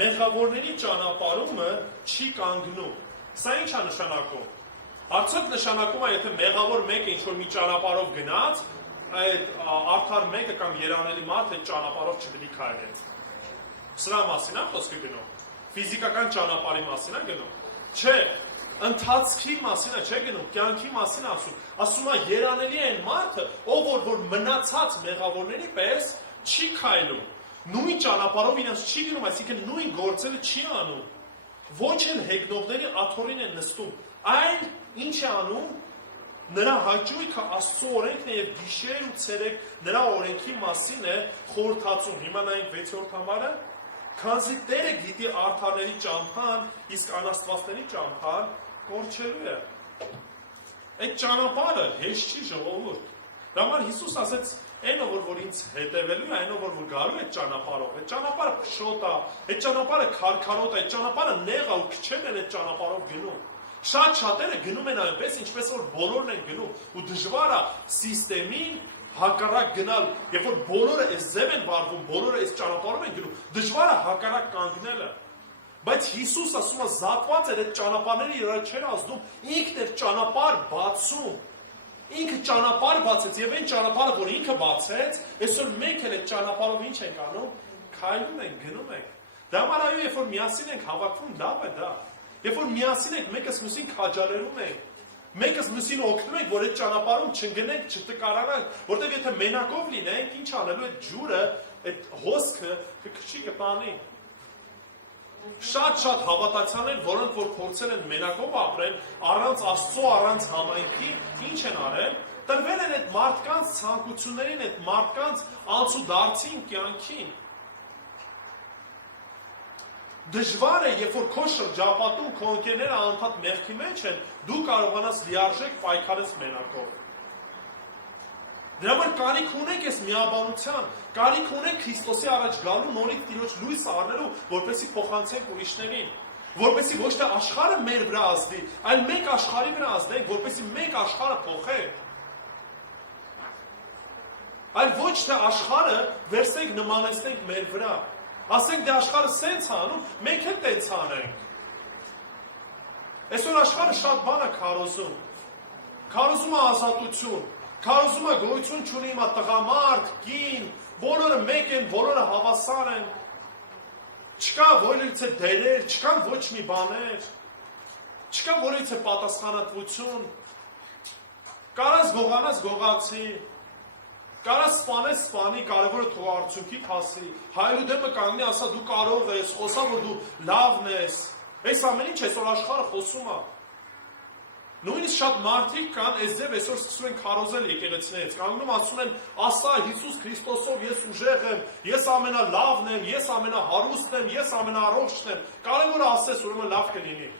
մեղավորների ճանապարհումը չի կանգնում։ Սա ինչ է նշանակում։ Արդյոք նշանակում է, եթե մեղավոր մեկը ինչ-որ մի ճանապարհով գնաց, այդ արդար մեկը կամ երանելի մարդը այդ ճանապարհով չպետք է քայլի։ Սրա մասին է խոսքը գնում։ Ֆիզիկական ճանապարհի մասին է գնում։ Չէ, ընթացքի մասին է չէ գնում, կյանքի մասին է ասում։ Ասում է երանելի է այն մարդը, ով որ մնացած մեղավորների պես չի քայլում։ Նույն ճանապարհով իրենց չի գնում, այսինքն նույն գործերը չի անում։ Ոչ էլ հեգնողների աթոռին են նստում, այլ ինչ է անում, նրա հաճույքը Աստծո օրենքն է եւ գիշեր ու ցերեկ նրա օրենքի մասին է խորհրդածում։ Հիմա նայենք 6-րդ համարը, քանզի Տերը գիտի արդարների ճամփան, իսկ անաստվածների ճամփան կորչելու է։ Այդ ճանապարհը հեշտ չի ժողովուրդ։ Դա համար Հիսուս ասեց, այնը որ ինձ հետևելու է, այնը որ գալու է ճանապարհով, այդ ճանապարհը փշոտ է, այդ ճանապարհը քարքարոտ է, այդ ճանապարհը նեղ է ու քչերն են այդ ճանապարհով գնում։ Շատ շատերը գնում են այնպես, ինչպես որ բոլորն են գնում, ու դժվար է սիստեմին հակառակ գնալ, երբ որ բոլորը այս ձև են վարվում, բոլորը այս ճանապարհով են գնում, դժվար է հակառակ կանգնելը։ Բայց Հիսուս ասում է, զատված էր այդ ճանապարհները իրար չեր ազդում, ինքն էր ճանապարհ բացում։ Ինքը ճանապարհ բացեց եւ այն ճանապարհը, որ ինքը բացեց, այսօր մենք էլ այդ ճանապարհով ինչ ենք անում, քայլում ենք, գնում ենք։ Դա համար այո, երբ որ միասին ենք հավաքվում, լավ է դա։ Երբ որ միասին ենք, մեկս մյուսին քաջալերում ենք, մեկս մյուսին օգնում ենք, որ այդ ճանապարհում չընկնենք, չտկարանանք, որտեղ եթե մենակով լինենք, ինչ անելու այդ ջուրը, այդ հոսքը կքչի կտանի։ Շատ հավատացյալներ, որոնք որ փորձել են մենակով ապրել, առանց Աստծո, առանց համայնքի, ինչ են արել, տրվել են այդ մարդկանց ցանկություններին, այդ մարդկանց անցուդարձին կյանքին։ Դժվար է, երբ որ քո շրջապատում քո ընկերները անընդհատ մեղքի մեջ են, դու կարողանաս լիարժեք պայքարես մենակով։ Դրա համար կարիք ունենք այս միաբանության, կարիք ունենք Քրիստոսի առաջ գալու նորից Տիրոջ լույս առնելու, որպեսզի փոխանցենք ուրիշներին, որպեսզի ոչ թե աշխարհը մեր վրա ազդի, այլ մենք աշխարհի վրա ազդենք, որպեսզի մենք աշխարհը փոխենք։ Այլ ոչ թե աշխարհը վերցնենք նմանեցնենք մեր վրա։ Ասենք դե աշխարհը սենց անում, մենք էլ տենց անենք։ Այսօր աշխարհը շատ բան է քարոզում։ Քարոզում է ազատություն, քարոզում է գոյություն չունի հիմա տղամարդ, կին, բոլորը մեկ են, բոլորը հավասար են։ Չկա որից է դերեր, չկան ոչ մի բաներ, չկա որից է պատասխանատվություն։ Կարաս գողանաս գողացի, կարաս սպանես սպանի, կարևորը թող արդյունքի հասի, հայրու դեմը կանգնի, ասա դու կարող ես, խոսա որ դու լավն ես։ Այս ամեն ինչ այսօր աշխարհը խոսում է։ Նույնիսկ շատ մարդիկ կան, այս ձև այսօր սկսում են քարոզել եկեղեցիներից, կանգնում ասում են, ասա Հիսուս Քրիստոսով ես ուժեղ եմ, ես ամենալավն եմ, ես ամենահարուստն եմ, ես ամենաառողջն եմ, կարևորը ասես, ուրեմն լավ կլինի։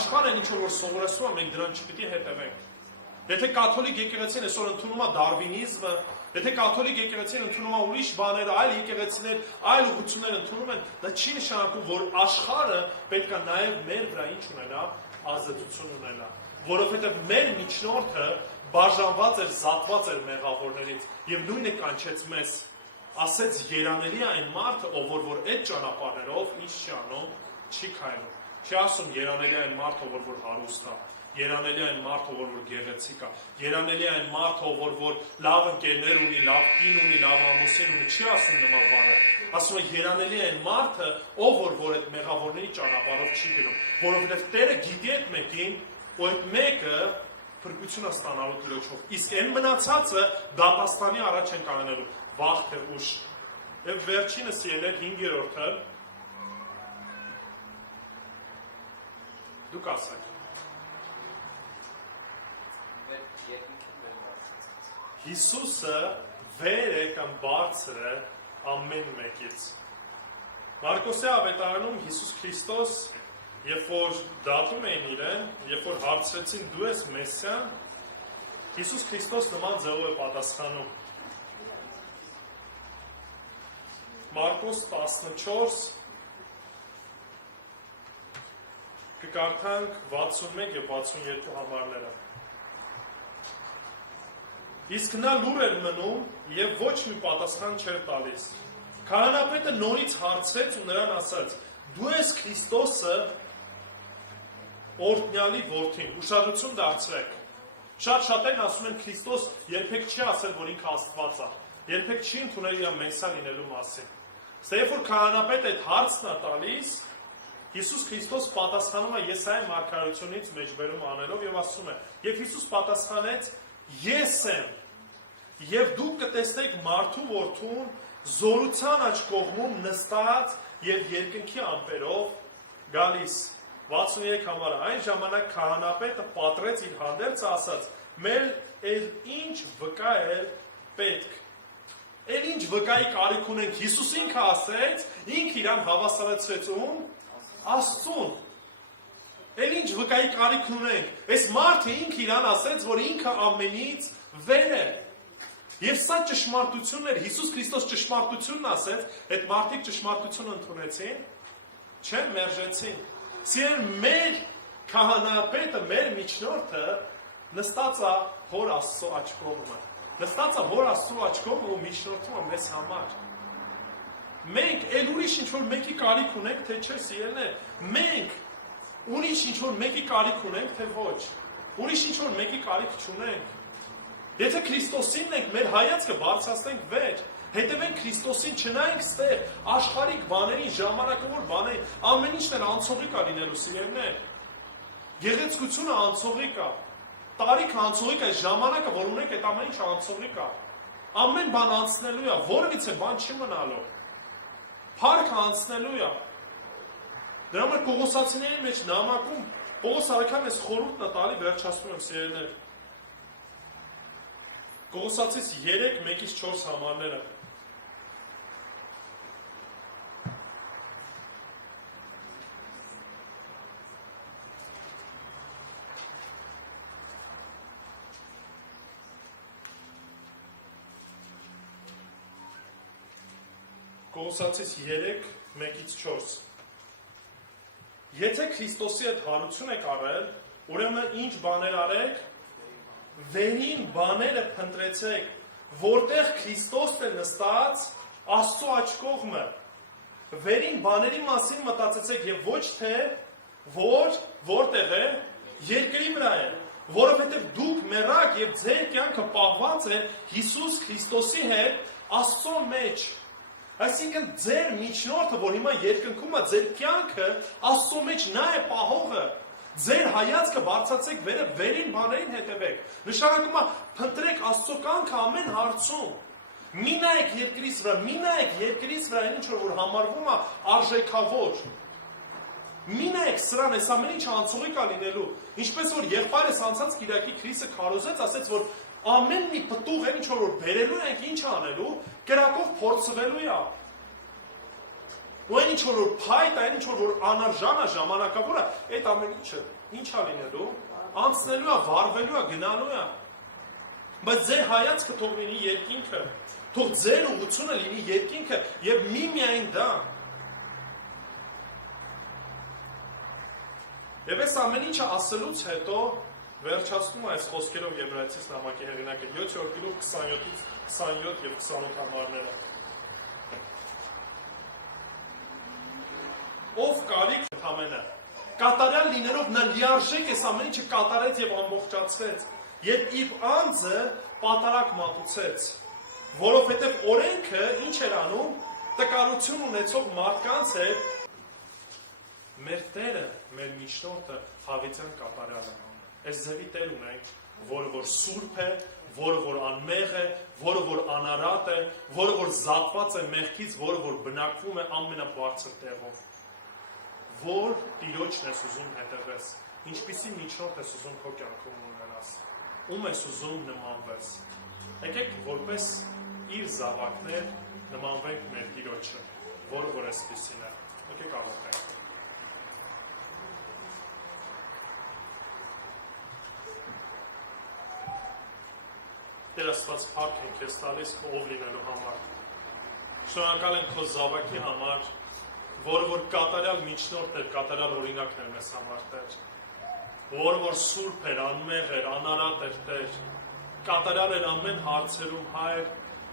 Աշխարհն ինչ որ սովորեցնում է, մենք դրան չպիտի հետևենք։ Եթե կաթոլիկ եկեղեցին այսօր ընդունում է դարվինիզմը, եթե կաթոլիկ եկեղեցին ընդունում է ուրիշ բաներ, այլ եկեղեցիներ, այլ ուղղություններ ընդունում են, դա չի նշանակում, որ աշխարհը պետք է նաև մեր վրա ինչ ունենա, ազատություն ունենա, որովհետև մեր միջնորդը բաժանված էր, զատված էր մեղավորներից եւ նույնը կանչեց մեզ, ասեց երանելի է այն մարդը, ով որ այդ ճանապարհներով ինչ չի անում, չի քայլում։ Չի ասում երանելի է այն մարդը, ով որ հարուստ է, երանելի է այն մարդը, ով որ գեղեցիկ է, երանելի է այն մարդը, ով որ լավ ընկերներ ունի, լավ կին ունի, լավ ամուսին ունի, չի ասում նման բանը։ Ասում է երանելի է այն մարդը, ով որ այդ մեղավորների ճանապարհով չի գնում, որովհետև Տերը գիտի այդ մեկին, ու այդ մեկը փրկությունը ստանալու դրոջով։ Իսկ այն մնացածը դատաստանի առաջ են կանգնելու, վաղ թե ուշ։ Եվ վերջինս ելներ 5-րդը դուք ասեք։ Հիսուսը վեր է կամ բարձր է ամեն մեկից։ Մարկոսի ավետարանում Հիսուս Քրիստոս, երբ որ դատում էին իրեն, երբ որ հարցրեցին դու ես Մեսիան, Հիսուս Քրիստոս նման ձևով է պատասխանում։ Մարկոս 14 կկարդանք 61 եւ 62 համարները։ Իսկ նա լուր էր մնում եւ ոչ մի պատասխան չէր տալիս, Քահանապետը նորից հարցրեց ու նրան ասաց. դու ես Քրիստոսը օրհնյալի որդին, ուշադրություն դարձրեք։ Շատ-շատերն ասում են Քրիստոս երբեք չի ասել, որ ինքը Աստված է, երբեք չի ընդունել իր մեսիա լինելու մասին։ Երբ որ քահանապետը այդ հարցն է տալիս, Հիսուս Քրիստոս պատասխանում է Եսայի մարգարեությունից մեջբերում անելով եւ ասում է. Եվ Հիսուս պատասխանեց. Ես եմ, եւ դուք կտեսնեք մարդու որդուն զորության աջ կողմում նստած եւ երկնքի ամպերով գալիս։ 63 համարը այն ժամանակ քահանապետը պատրեց իր հանդերձը ասաց. մեր ինչ վկա է պետք։ Ինչ վկայի կարիք ունենք, Հիսուս ինքը ասեց, ինքը իրան հավասարեցրեց ում Աստծուն։ Ինչ վկայի կարիք ունենք, այս մարդը ինքը իրան ասեց, որ ինքը ամենից վեր է։ Եվ սա ճշմարտությունն էր, Հիսուս Քրիստոս ճշմարտությունն ասեց, այդ մարդիկ ճշմարտությունը ընդունեցին, չեն մերժեցին։ Սիրել մեր քահանապետը, մեր միջնորդը նստած է Հոր Աստծո աջ կողմը։ Նստած է Հոր Աստծո աջ կողմը ու միջնորդում է մեզ համար։ Մենք էլ ուրիշ ինչ-որ մեկի կարիք ունենք, թե չէ, սիրելներ, մենք ուրիշ ինչ-որ մեկի կարիք ունենք, թե ոչ, ուրիշ ինչ-որ մեկի կարիք չունենք։ Եթե Քրիստոսինն ենք, մեր հայացքը բարձրացնենք վեր, հետևենք Քրիստոսին, չնայենք ստեղ, աշխարհիկ բաներին, ժամանակավոր բաներին, ամեն ինչն էլ անցողիկ է լինելու, սիրելներ։ Գեղեցկությունը անցողիկ է, տարիքը անցողիկ է, ժամանակը, որ ունենք, այդ ամեն ինչը անցողիկ է։ Ամեն բան անցնելու է, որևիցե բան չի մնալու։ Փառքը անցնելու է։ Դրա համար Կողոսացիների մեջ նամակում Պողոս արաքյալն էս խորհուրդն է տալի, վերջացնում եմ, սիրելիներ։ Կողոսացիս 3:1-4 համարները։ Կողոսացիս 3:1-4 Եթե Քրիստոսի հետ հարություն եք արել, ուրեմն ինչ բաներ արեք, վերին բաները փնտրեցեք, որտեղ Քրիստոսն է նստած Աստծո աջ կողմը։ Վերին բաների մասին մտածեցեք եւ ոչ թե որտեղ է, երկրի վրա է, որովհետեւ դուք մեռաք եւ ձեր կյանքը պահված է Հիսուս Քրիստոսի հետ Աստծո մեջ։ Այսինքն ձեր միջնորդը, որ հիմա երկնքում է, ձեր կյանքը Աստծո մեջ նա է պահողը։ Ձեր հայացքը բարձրացեք վերը, վերին բաներին հետևեք։ Նշանակում է փնտրեք Աստծո կյանքը ամեն հարցում։ Մի նայեք երկրից վրա, մի նայեք երկրից վրա այն ինչ որ համարվում է արժեքավոր։ Մի նայեք սրան, այս ամեն ինչը անցողիկ է լինելու։ Ինչպես որ եղբայրս անցած Կիրակի Քրիսը քարոզեց, ասեց որ ամեն մի պտուղ այն ինչ որ բերելու ենք, ինչ անելու, կրակով փորձվելու է։ Ու այն ինչ որ փայտ, այն ինչ որ անարժան է, ժամանակավոր է, այդ ամեն ինչը ինչ է լինելու, անցնելու է, վառվելու է, գնալու է։ Բայց ձեր հայացքը թող լինի երկինքը, թող ձեր ուղղությունը լինի երկինքը եւ միայն դա։ Եվ այս ամեն ինչը ասելուց հետո վերջացնում է այս խոսքերով Եբրայեցիս նամակի հեղինակը 7-րդ գլուխ 27-ից 27 եւ 28 համարները։ Ով կարիք ամենը կատարյալ լինելով նա լիարժեք այս ամեն ինչը կատարեց եւ ամբողջացրեց եւ իր անձը պատարակ մատուցեց, որովհետեւ օրենքը ինչ էր անում, տկարություն ունեցող մարդկանց հետ մեր Տերը, մեր միջնորդը հավիտյան կատարյալ է։ Այս ձևի Տեր ունենք, որը որ սուրբ է, որը որ անմեղ է, որը որ անարատ է, որը որ զատված է մեղքից, որը որ բնակվում է ամենաբարձր տեղով, որ Տիրոջն ես ուզում հետևես, ինչպիսի միջնորդ ես ուզում քո կյանքում ունենաս, ում ես ուզում նմանվես։ Եկեք որպես իր զավակներ նմանվենք մեր Տիրոջը, որը որ այսպիսին է։ Եկեք աղոթենք։ Տեր Աստված փառք ենք քեզ տալիս քո ով լինելու համար։ Շնորհակալ ենք քո զավակի համար, որը որ կատարյալ միջնորդ էր, կատարյալ օրինակն էր մեզ համար, Տեր։ Որը որ սուրբ էր, անմեղ էր, անարատ էր, Տեր։ Կատարյալ էր ամեն հարցերում, Հայր,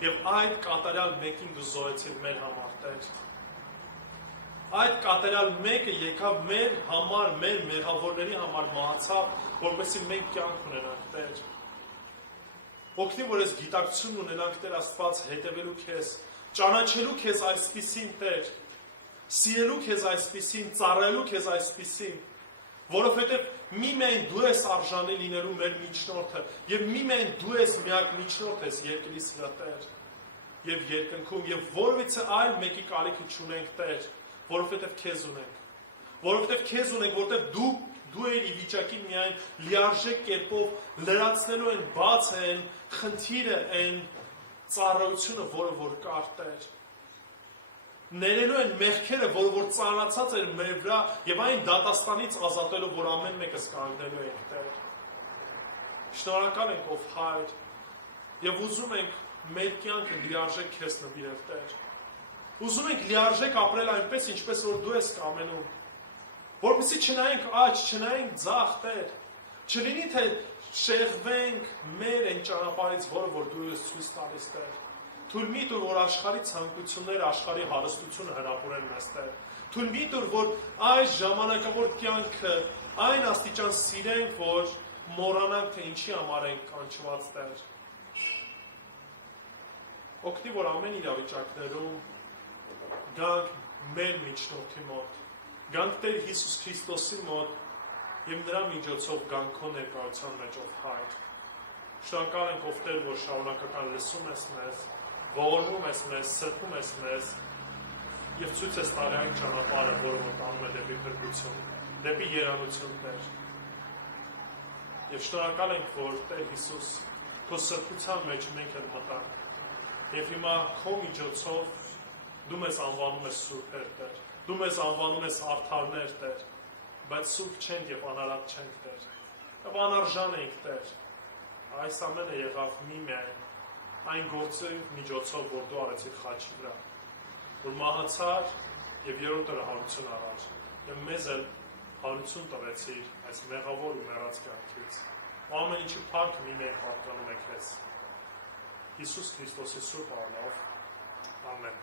Եվ այդ կատարյալ մեկին դու զոհեցիր մեր համար, Տեր։ Այդ կատարյալ մեկը եկավ մեր համար, մեր մեղավորների համար մահացավ, որպեսզի մենք կյանք ունենանք, Տեր։ Օգնի, որ այս գիտակցությունն ունենանք, Տեր Աստված, հետևելու քեզ, ճանաչելու քեզ այսպիսին, Տեր, սիրելու քեզ այսպիսին, ծառայելու քեզ այսպիսին, որովհետև միմիայն դու ես արժանի լինելու մեր միջնորդը, եւ միմիայն դու ես միակ միջնորդ ես երկրի վրա, Տեր, եւ երկնքում, եւ որովհետեւ այլ մեկի կարիքը չունենք, Տեր, որովհետեւ քեզ ունենք, որովհետեւ դու ես ի վիճակի միայն լիարժեք կերպով լրացնելու են, բաց են խնդիրը, են ծառայությունը, որը որ կար, Տեր, ներելու են մեղքերը, որ ծանրացած էր մեր վրա եւ այն դատաստանից ազատելու, որ ամեն մեկս կանգնելու ենք, Տեր։ Շնորհակալ ենք, ով Հայր, եւ ուզում ենք մեր կյանքը լիարժեք քեզ նվիրել, Տեր։ Ուզում ենք լիարժեք ապրել այնպես, ինչպես որ դու ես կամենում, որպեսզի չնայենք աջ, չնայենք ձախ, Տեր, չլինի թե շեղվենք մեր այն ճանապարհից, որը որ դու ես ցույց տալիս, Տեր։ Թույլ մի տուր, որ աշխարհի ցանկությունները, աշխարհի հարստությունը հրապուրեն մեզ, Տեր։ Թույլ մի տուր, որ այս ժամանակավոր կյանքը այն աստիճան սիրենք, որ մոռանանք, թե ինչի համար ենք կանչված, Տեր։ Օգնի, որ ամեն իրավիճակներում գանք մեր միջնորդի մոտ, գանք Տեր Հիսուս Քրիստոսի մոտ եւ նրա միջոցով գանք քո ներկայության մեջ, ով Հայր։ Շնորհակալ ենք, ով Տեր, որ շարունակական լսում ես մեզ, ողորմում ես մեզ, սրբում ես մեզ եւ ցույց ես տալի այն ճանապարհը, որը մտանում է դեպի փրկություն, դեպի երանություն, Տեր։ Եվ շնորհակալ ենք, որ Տեր Հիսուս, քո սրբության մեջ մենք էլ մտանք։ Եվ հիմա քո միջոցով դու մեզ անվանում ես սուրբեր, Տեր։ Դու մեզ անվանում ես արդարներ, Տեր, բայց սուրբ չենք եւ անարատ չենք, Տեր։ Եվ անարժան ենք, Տեր։ Այս ամենը եղավ միմիայն այն գործի միջոցով, որ դու արեցիր խաչի վրա, որ մահացար եւ երրորդ օրը հարություն առար, եւ մեզ էլ հարություն տվեցիր այս մեղավոր ու մեռած կյանքից։ Ամեն ինչի փառքը միմիայն պատկանում է քեզ։ Հիսուս Քրիստոսի սուրբ անունով, ամեն։